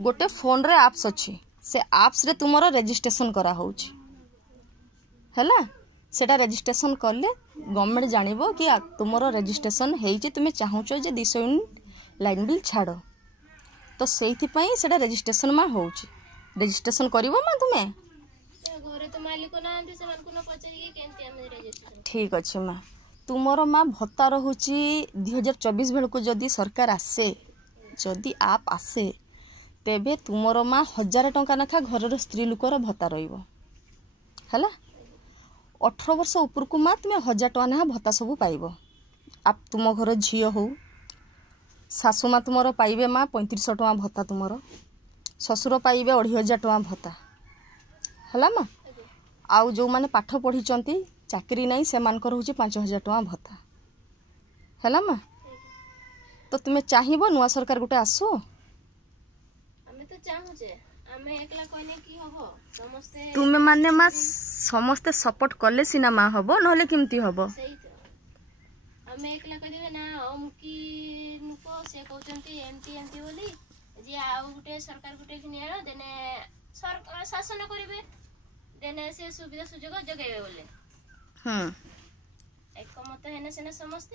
गोटे फोन रे एप्स अच्छी से एप्स रे तुमरो रजिस्ट्रेशन करा होउची हैला सेटा रजिस्ट्रेशन करले गवर्नमेंट जानिबो कि तुमरो रजिस्ट्रेशन हेइची तुमे चाहूचो जे 200 यूनिट लाइन बिल छाड़ तो सेइथि पई सेटा रजिस्ट्रेशन मा होउची रजिस्ट्रेशन करिवो मा तुमे घरे तो मालिक ना आंते से मानको ना पचरी केनते हम रजिस्ट्रेशन ठीक अछि मा तुमरो मा भत्ता रहूची 2024 बेल को जदी सरकार आसे जदी आप आसे तेबे तुमरो मा 1000 टंका नखा घर स्त्री लोकर भत्ता रहिबो हैला 18 वर्ष ऊपर को मा तुम 1000 टका ना भत्ता सब पाइबो आप तुम घर झियो हो सासु मा तुमरो पाइबे मा 3500 टका भत्ता तुमरो ससुर पाइबे 2500 टका भत्ता हैला मा आउ जो माने पाठ पढ़ी चंती चाकरी नहीं से मान कर होची 5000 टका भत्ता हैला मा तो तुमे चाहिबो नुआ सरकार गुटे आसो हमें तो चाहू जे हमें एकला कहले की हबो समस्त तुमे माने मा समस्त सपोर्ट करले सिना मा हबो नहले किमती हबो सही तो हमें एकला कह देबे ना हम की नुको से कहउचंती एमटी एमटी बोली जे आउ गुटे सरकार गुटे खनिया देने सरकार शासन करिवे देने से सुविधा सुजोग जगेबे बोले एक मत हेने सेने समस्त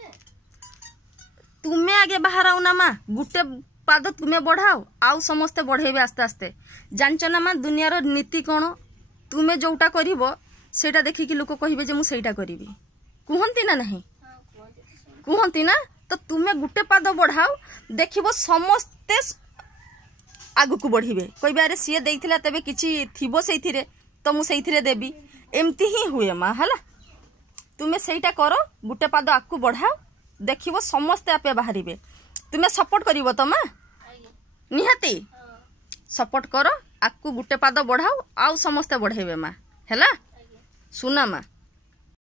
तुमे आगे बाहर आउ ना मा गुटे पाद तुमे बढ़ाओ आउ समस्ते बढ़ेबे आस्ते आस्ते जानच ना मा दुनियार नीति कोन तुमे जोटा करिवो सेटा देखि कि लोक कहिबे जे मु सेटा करिवि कुहंती ना नहीं कुहंती ना तो तुमे गुटे पाद बढ़ाओ देखिबो समस्ते आगु को बढ़िबे कहबे अरे सिए देइथिला तबे किछि थिबो सेइथिरे तो मु सेइथिरे देबी एमती ही हुए मा हला तुमे सेटा करो गुटे पाद आगु बढ़ाओ देखिबो समस्ते आपे बाहरिबे तुमे सपोर्ट करिवो तो मा निहाती सपोर्ट करो आकु गुटे पाद बढ़ाओ आउ समस्ते बढ़ेबे मा हैला सुना मा